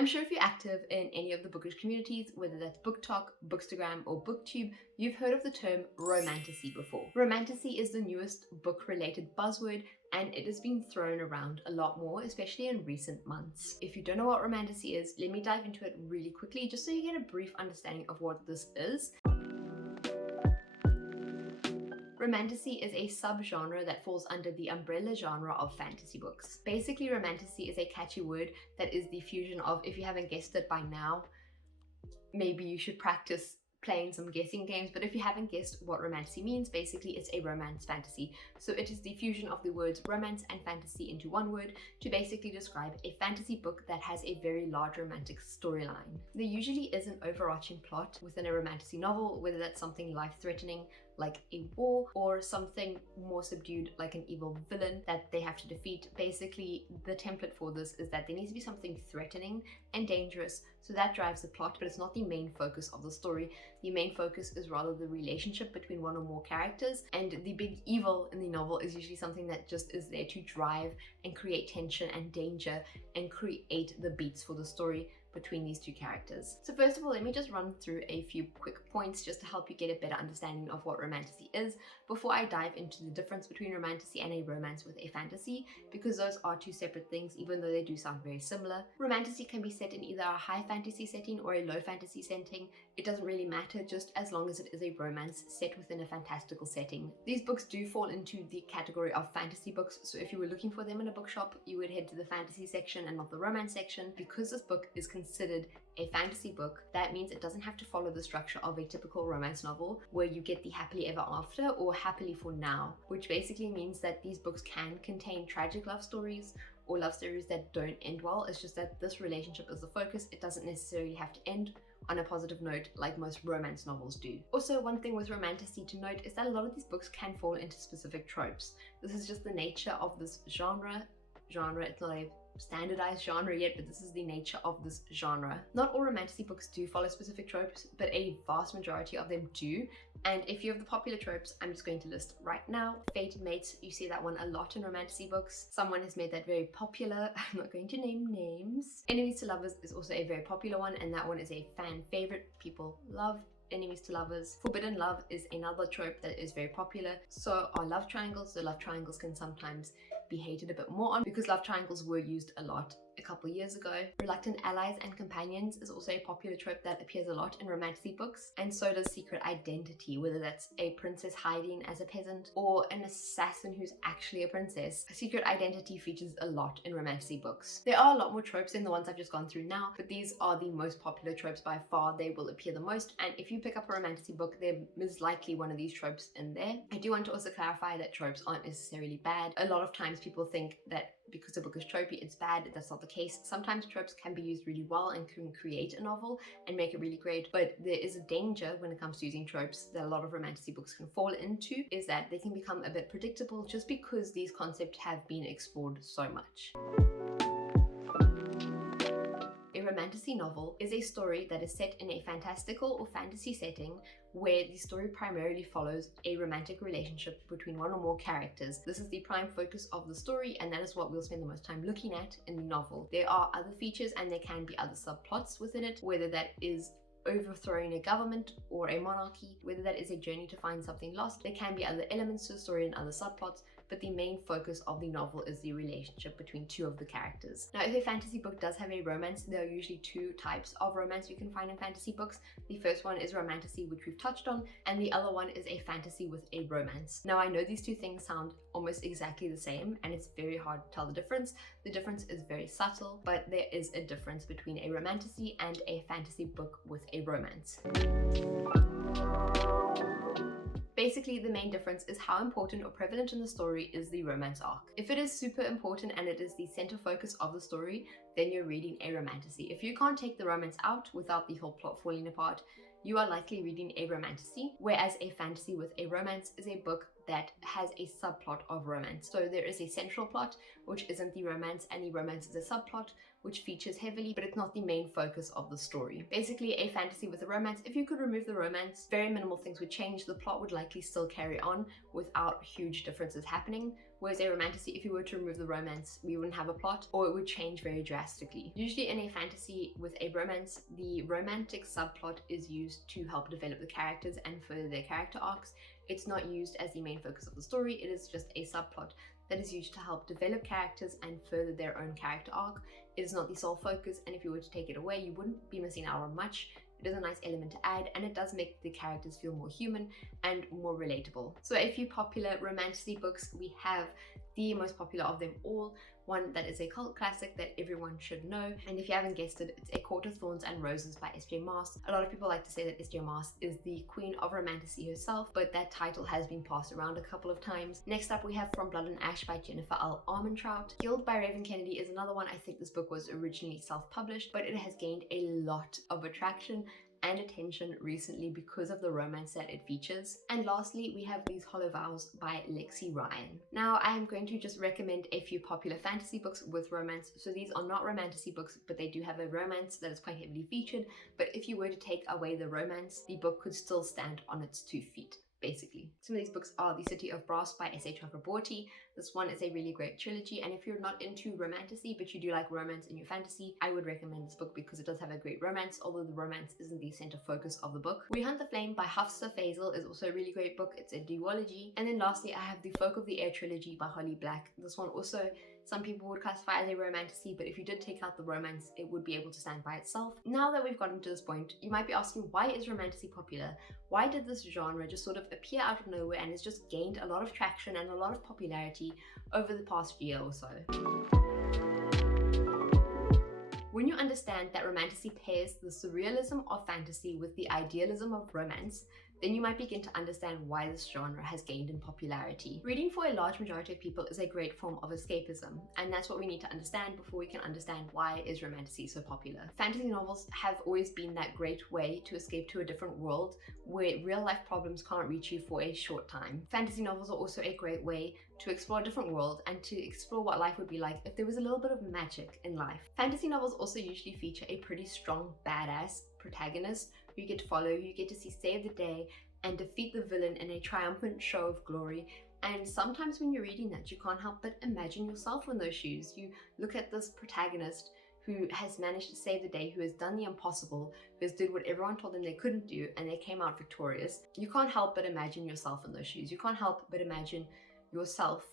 I'm sure if you're active in any of the bookish communities, whether that's BookTok, Bookstagram, or BookTube, you've heard of the term Romantasy before. Romantasy is the newest book-related buzzword, and it has been thrown around a lot more, especially in recent months. If you don't know what Romantasy is, let me dive into it really quickly just so you get a brief understanding of what this is. Romantasy is a subgenre that falls under the umbrella genre of fantasy books. Basically, Romantasy is a catchy word that is the fusion of, if you haven't guessed it by now, maybe you should practice playing some guessing games, but if you haven't guessed what Romantasy means, basically it's a romance fantasy. So it is the fusion of the words romance and fantasy into one word to basically describe a fantasy book that has a very large romantic storyline. There usually is an overarching plot within a Romantasy novel, whether that's something life-threatening like a war, or something more subdued like an evil villain that they have to defeat. Basically, the template for this is that there needs to be something threatening and dangerous, so that drives the plot, but it's not the main focus of the story. The main focus is rather the relationship between one or more characters, and the big evil in the novel is usually something that just is there to drive and create tension and danger and create the beats for the story between these two characters. So first of all, let me just run through a few quick points just to help you get a better understanding of what Romantasy is before I dive into the difference between Romantasy and a romance with a fantasy, because those are two separate things even though they do sound very similar. Romantasy can be set in either a high fantasy setting or a low fantasy setting. It doesn't really matter, just as long as it is a romance set within a fantastical setting. These books do fall into the category of fantasy books, so if you were looking for them in a bookshop, you would head to the fantasy section and not the romance section. Because this book is considered a fantasy book, that means it doesn't have to follow the structure of a typical romance novel where you get the happily ever after or happily for now, which basically means that these books can contain tragic love stories or love stories that don't end well. It's just that this relationship is the focus. It doesn't necessarily have to end on a positive note like most romance novels do. Also, one thing with Romantasy to note is that a lot of these books can fall into specific tropes. This is just the nature of this genre. It's not a standardized genre yet, but this is the nature of this genre. Not all Romantasy books do follow specific tropes, but a vast majority of them do. And a few of the popular tropes I'm just going to list right now. Fated mates, you see that one a lot in Romantasy books. Someone has made that very popular. I'm not going to name names. Enemies to lovers is also a very popular one, and that one is a fan favorite. People love enemies to lovers. Forbidden love is another trope that is very popular. So are love triangles. So love triangles can sometimes be hated a bit more on because love triangles were used a lot a couple years ago. Reluctant allies and companions is also a popular trope that appears a lot in Romantasy books, and so does secret identity, whether that's a princess hiding as a peasant or an assassin who's actually a princess. Secret identity features a lot in Romantasy books. There are a lot more tropes than the ones I've just gone through now, but these are the most popular tropes by far. They will appear the most, and if you pick up a Romantasy book, there is likely one of these tropes in there. I do want to also clarify that tropes aren't necessarily bad. A lot of times people think that because a book is tropey, it's bad. That's not the case. Sometimes tropes can be used really well and can create a novel and make it really great, but there is a danger when it comes to using tropes that a lot of Romantasy books can fall into, is that they can become a bit predictable just because these concepts have been explored so much. A Romantasy novel is a story that is set in a fantastical or fantasy setting where the story primarily follows a romantic relationship between one or more characters. This is the prime focus of the story, and that is what we'll spend the most time looking at in the novel. There are other features and there can be other subplots within it, whether that is overthrowing a government or a monarchy, whether that is a journey to find something lost. There can be other elements to the story and other subplots, but the main focus of the novel is the relationship between two of the characters. Now, if a fantasy book does have a romance, there are usually two types of romance you can find in fantasy books. The first one is Romantasy, which we've touched on, and the other one is a fantasy with a romance. Now, I know these two things sound almost exactly the same, and it's very hard to tell the difference. The difference is very subtle, but there is a difference between a Romantasy and a fantasy book with a romance. Basically, the main difference is how important or prevalent in the story is the romance arc. If it is super important and it is the center focus of the story, then you're reading a Romantasy. If you can't take the romance out without the whole plot falling apart, you are likely reading a Romantasy, whereas a fantasy with a romance is a book that has a subplot of romance. So there is a central plot, which isn't the romance, and the romance is a subplot, which features heavily, but it's not the main focus of the story. Basically, a fantasy with a romance, if you could remove the romance, very minimal things would change. The plot would likely still carry on without huge differences happening. Whereas a romantasy, if you were to remove the romance, we wouldn't have a plot, or it would change very drastically. Usually in a fantasy with a romance, the romantic subplot is used to help develop the characters and further their character arcs. It's not used as the main focus of the story, it is just a subplot that is used to help develop characters and further their own character arc. It is not the sole focus, and if you were to take it away, you wouldn't be missing out on much. It is a nice element to add, and it does make the characters feel more human and more relatable. So a few popular romantasy books, we have the most popular of them all, one that is a cult classic that everyone should know, and if you haven't guessed it, it's A Court of Thorns and Roses by S.J. Maas. A lot of people like to say that S.J. Maas is the queen of romantasy herself, but that title has been passed around a couple of times. Next up we have From Blood and Ash by Jennifer L. Armentrout. Killed by Raven Kennedy is another one. I think this book was originally self-published, but it has gained a lot of attraction and attention recently because of the romance that it features. And lastly, we have These Hollow Vows by Lexi Ryan. Now, I am going to just recommend a few popular fantasy books with romance. So these are not romantasy books, but they do have a romance that is quite heavily featured. But if you were to take away the romance, the book could still stand on its 2 feet. Basically. Some of these books are The City of Brass by S.A. Chakraborty. This one is a really great trilogy, and if you're not into romantasy but you do like romance in your fantasy, I would recommend this book because it does have a great romance, although the romance isn't the center focus of the book. We Hunt the Flame by Hafsa Faisal is also a really great book. It's a duology. And then lastly, I have the Folk of the Air trilogy by Holly Black. This one also, some people would classify as a romantasy, but if you did take out the romance, it would be able to stand by itself. Now that we've gotten to this point, you might be asking, why is romantasy popular? Why did this genre just sort of appear out of nowhere and has just gained a lot of traction and a lot of popularity over the past year or so? When you understand that romantasy pairs the surrealism of fantasy with the idealism of romance, then you might begin to understand why this genre has gained in popularity. Reading for a large majority of people is a great form of escapism, and that's what we need to understand before we can understand why is romantasy so popular. Fantasy novels have always been that great way to escape to a different world where real life problems can't reach you for a short time. Fantasy novels are also a great way to explore a different world and to explore what life would be like if there was a little bit of magic in life. Fantasy novels also usually feature a pretty strong badass protagonist who you get to follow, who you get to see save the day and defeat the villain in a triumphant show of glory. And sometimes when you're reading that, you can't help but imagine yourself in those shoes. You look at this protagonist who has managed to save the day, who has done the impossible, who has did what everyone told them they couldn't do, and they came out victorious. You can't help but imagine yourself in those shoes. You can't help but imagine yourself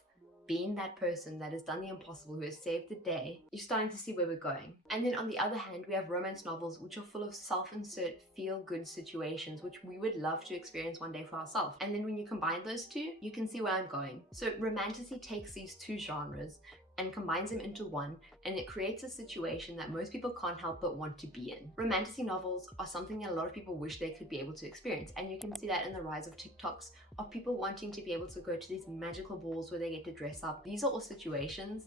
being that person that has done the impossible, who has saved the day. You're starting to see where we're going. And then on the other hand, we have romance novels which are full of self-insert feel-good situations which we would love to experience one day for ourselves. And then when you combine those two, you can see where I'm going. So romantasy takes these two genres and combines them into one, and it creates a situation that most people can't help but want to be in. Romantasy novels are something that a lot of people wish they could be able to experience, and you can see that in the rise of TikToks of people wanting to be able to go to these magical balls where they get to dress up. These are all situations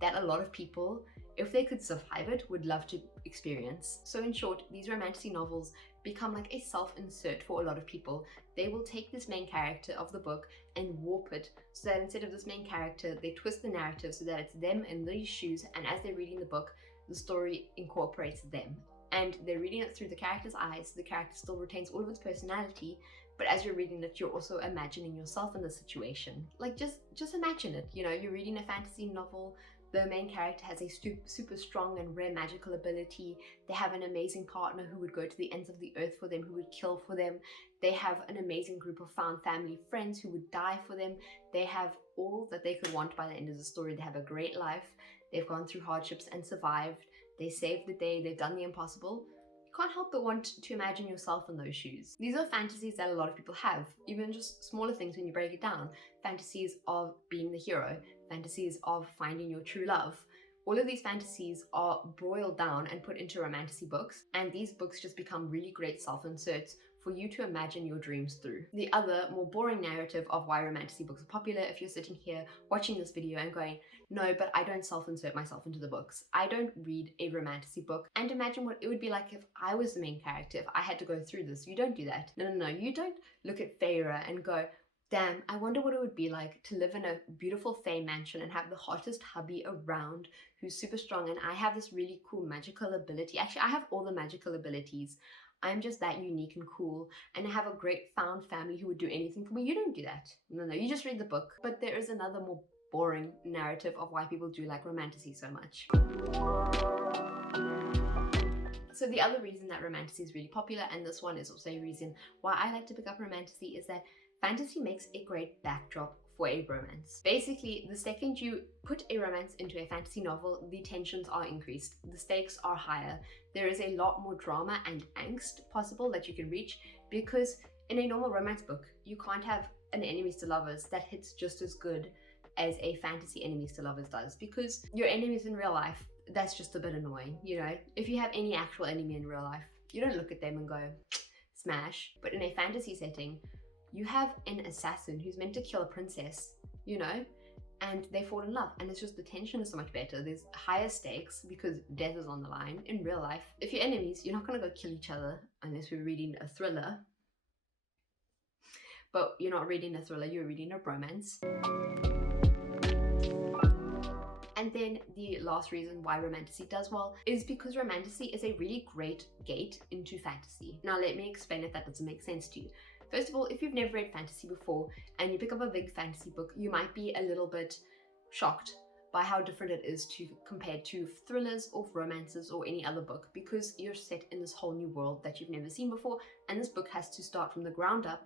that a lot of people, if they could survive it, would love to experience. So in short, these romantasy novels become like a self-insert for a lot of people. They will take this main character of the book and warp it so that instead of this main character, they twist the narrative so that it's them in these shoes, and as they're reading the book, the story incorporates them. And they're reading it through the character's eyes, so the character still retains all of its personality, but as you're reading it, you're also imagining yourself in the situation. Like, just imagine it, you know, you're reading a fantasy novel, the main character has a super strong and rare magical ability. They have an amazing partner who would go to the ends of the earth for them, who would kill for them. They have an amazing group of found family friends who would die for them. They have all that they could want by the end of the story. They have a great life. They've gone through hardships and survived. They saved the day. They've done the impossible. You can't help but want to imagine yourself in those shoes. These are fantasies that a lot of people have, even just smaller things when you break it down. Fantasies of being the hero, fantasies of finding your true love. All of these fantasies are broiled down and put into romantasy books, and these books just become really great self-inserts for you to imagine your dreams through. The other, more boring narrative of why romantasy books are popular, if you're sitting here watching this video and going, no, but I don't self-insert myself into the books. I don't read a romantasy book and imagine what it would be like if I was the main character, if I had to go through this. You don't do that. No. You don't look at Feyre and go, damn, I wonder what it would be like to live in a beautiful Fae mansion and have the hottest hubby around who's super strong, and I have this really cool magical ability. Actually, I have all the magical abilities. I'm just that unique and cool, and I have a great found family who would do anything for me. You don't do that. No, you just read the book. But there is another more boring narrative of why people do like Romantasy so much. So the other reason that Romantasy is really popular, and this one is also a reason why I like to pick up Romantasy, is that fantasy makes a great backdrop for a romance. Basically, the second you put a romance into a fantasy novel, the tensions are increased, the stakes are higher, there is a lot more drama and angst possible that you can reach, because in a normal romance book, you can't have an enemies to lovers that hits just as good as a fantasy enemies to lovers does, because your enemies in real life, that's just a bit annoying, you know? If you have any actual enemy in real life, you don't look at them and go, smash. But in a fantasy setting, you have an assassin who's meant to kill a princess, you know, and they fall in love, and it's just, the tension is so much better. There's higher stakes because death is on the line. In real life, if you're enemies, you're not gonna go kill each other unless we're reading a thriller. But you're not reading a thriller, you're reading a romance. And then the last reason why Romantasy does well is because Romantasy is a really great gate into fantasy. Now let me explain if that doesn't make sense to you. First of all, if you've never read fantasy before and you pick up a big fantasy book, you might be a little bit shocked by how different it is compared to thrillers or romances or any other book, because you're set in this whole new world that you've never seen before, and this book has to start from the ground up,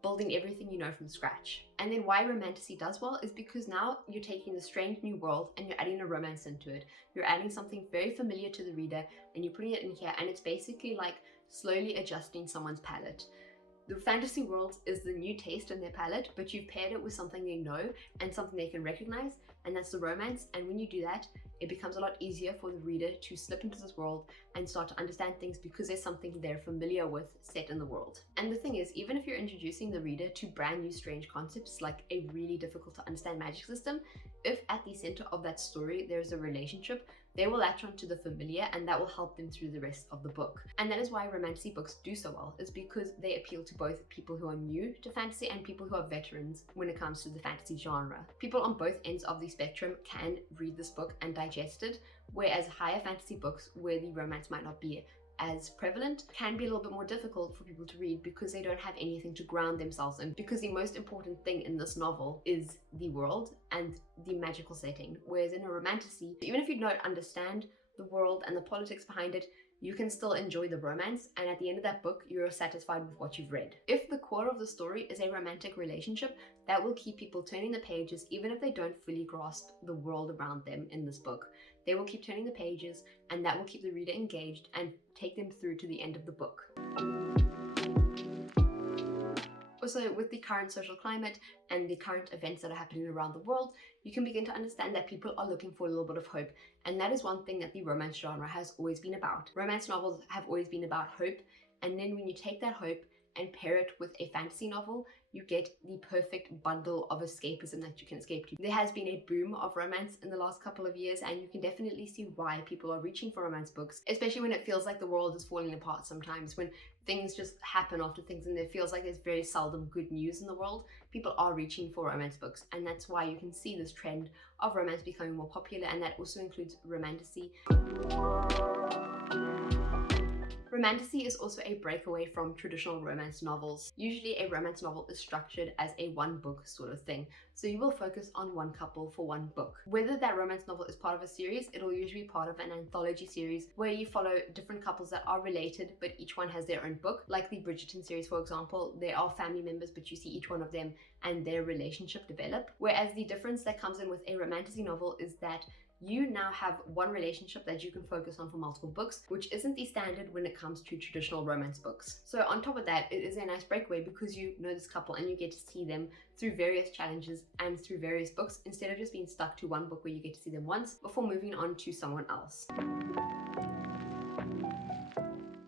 building everything you know from scratch. And then why Romantasy does well is because now you're taking the strange new world and you're adding a romance into it. You're adding something very familiar to the reader and you're putting it in here, and it's basically like slowly adjusting someone's palate. The fantasy world is the new taste in their palate, but you've paired it with something they know and something they can recognize, and that's the romance. And when you do that, it becomes a lot easier for the reader to slip into this world and start to understand things because there's something they're familiar with set in the world. And the thing is, even if you're introducing the reader to brand new strange concepts like a really difficult to understand magic system, if at the center of that story there's a relationship, they will latch on to the familiar, and that will help them through the rest of the book. And that is why Romantasy books do so well, is because they appeal to both people who are new to fantasy and people who are veterans when it comes to the fantasy genre. People on both ends of the spectrum can read this book and digest it, whereas higher fantasy books, where the romance might not be as prevalent, can be a little bit more difficult for people to read because they don't have anything to ground themselves in, because the most important thing in this novel is the world and the magical setting. Whereas in a Romantasy, even if you don't understand the world and the politics behind it, you can still enjoy the romance, and at the end of that book, you're satisfied with what you've read. If the core of the story is a romantic relationship, that will keep people turning the pages even if they don't fully grasp the world around them in this book. They will keep turning the pages, and that will keep the reader engaged and take them through to the end of the book. Also, with the current social climate and the current events that are happening around the world, you can begin to understand that people are looking for a little bit of hope. And that is one thing that the romance genre has always been about. Romance novels have always been about hope. And then when you take that hope and pair it with a fantasy novel, you get the perfect bundle of escapism that you can escape to. There has been a boom of romance in the last couple of years, and you can definitely see why people are reaching for romance books, especially when it feels like the world is falling apart sometimes, when things just happen after things and it feels like there's very seldom good news in the world. People are reaching for romance books, and that's why you can see this trend of romance becoming more popular, and that also includes Romantasy. Romantasy is also a breakaway from traditional romance novels. Usually a romance novel is structured as a one book sort of thing, so you will focus on one couple for one book. Whether that romance novel is part of a series, it'll usually be part of an anthology series where you follow different couples that are related but each one has their own book. Like the Bridgerton series, for example, they are family members but you see each one of them and their relationship develop. Whereas the difference that comes in with a Romantasy novel is that you now have one relationship that you can focus on for multiple books, which isn't the standard when it comes to traditional romance books. So on top of that, it is a nice breakaway because you know this couple and you get to see them through various challenges and through various books, instead of just being stuck to one book where you get to see them once before moving on to someone else.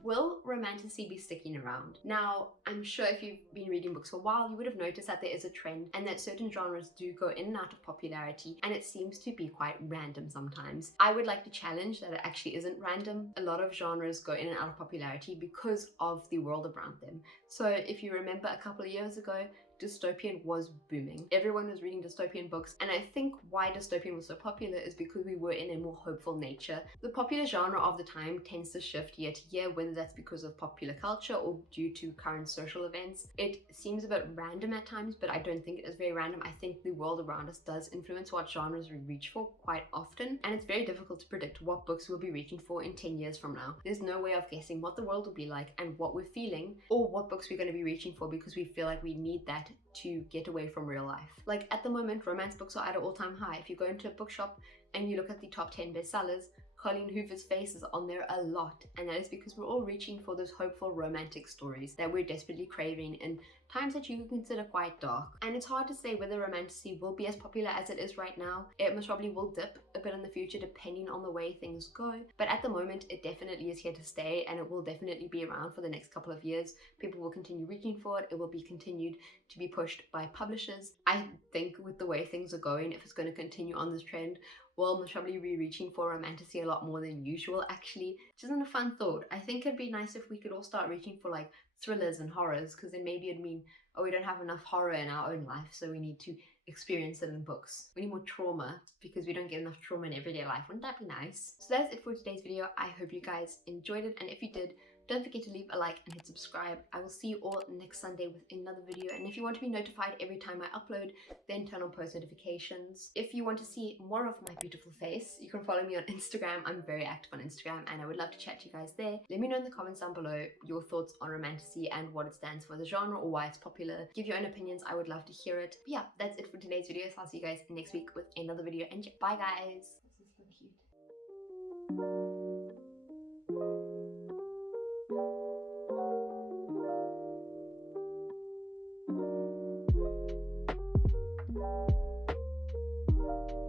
Will Romantasy be sticking around? Now, I'm sure if you've been reading books for a while, you would have noticed that there is a trend and that certain genres do go in and out of popularity, and it seems to be quite random sometimes. I would like to challenge that it actually isn't random. A lot of genres go in and out of popularity because of the world around them. So if you remember a couple of years ago, dystopian was booming. Everyone was reading dystopian books, and I think why dystopian was so popular is because we were in a more hopeful nature. The popular genre of the time tends to shift year to year, whether that's because of popular culture or due to current social events. It seems a bit random at times, but I don't think it is very random. I think the world around us does influence what genres we reach for quite often, and it's very difficult to predict what books we'll be reaching for in 10 years from now. There's no way of guessing what the world will be like and what we're feeling, or what books we're going to be reaching for because we feel like we need that to get away from real life. Like at the moment, romance books are at an all-time high. If you go into a bookshop and you look at the top 10 bestsellers, Colleen Hoover's face is on there a lot, and that is because we're all reaching for those hopeful romantic stories that we're desperately craving in times that you can consider quite dark. And it's hard to say whether Romantasy will be as popular as it is right now. It most probably will dip a bit in the future depending on the way things go, but at the moment it definitely is here to stay, and it will definitely be around for the next couple of years. People will continue reaching for it. It will be continued to be pushed by publishers. I think with the way things are going, if it's going to continue on this trend, we'll most probably be reaching for Romantasy a lot more than usual, actually, which isn't a fun thought. I think it'd be nice if we could all start reaching for like thrillers and horrors, because then maybe it'd mean, oh, we don't have enough horror in our own life, so we need to experience it in books. We need more trauma because we don't get enough trauma in everyday life. Wouldn't that be nice? So that's it for today's video. I hope you guys enjoyed it, and if you did, don't forget to leave a like and hit subscribe. I will see you all next Sunday with another video, and if you want to be notified every time I upload, then turn on post notifications. If you want to see more of my beautiful face, you can follow me on Instagram. I'm very active on Instagram, and I would love to chat to you guys there. Let me know in the comments down below your thoughts on Romantasy and what it stands for as a genre or why it's popular. Give your own opinions. I would love to hear it. But yeah, that's it for today's video. So I'll see you guys next week with another video, and bye guys. This is so cute.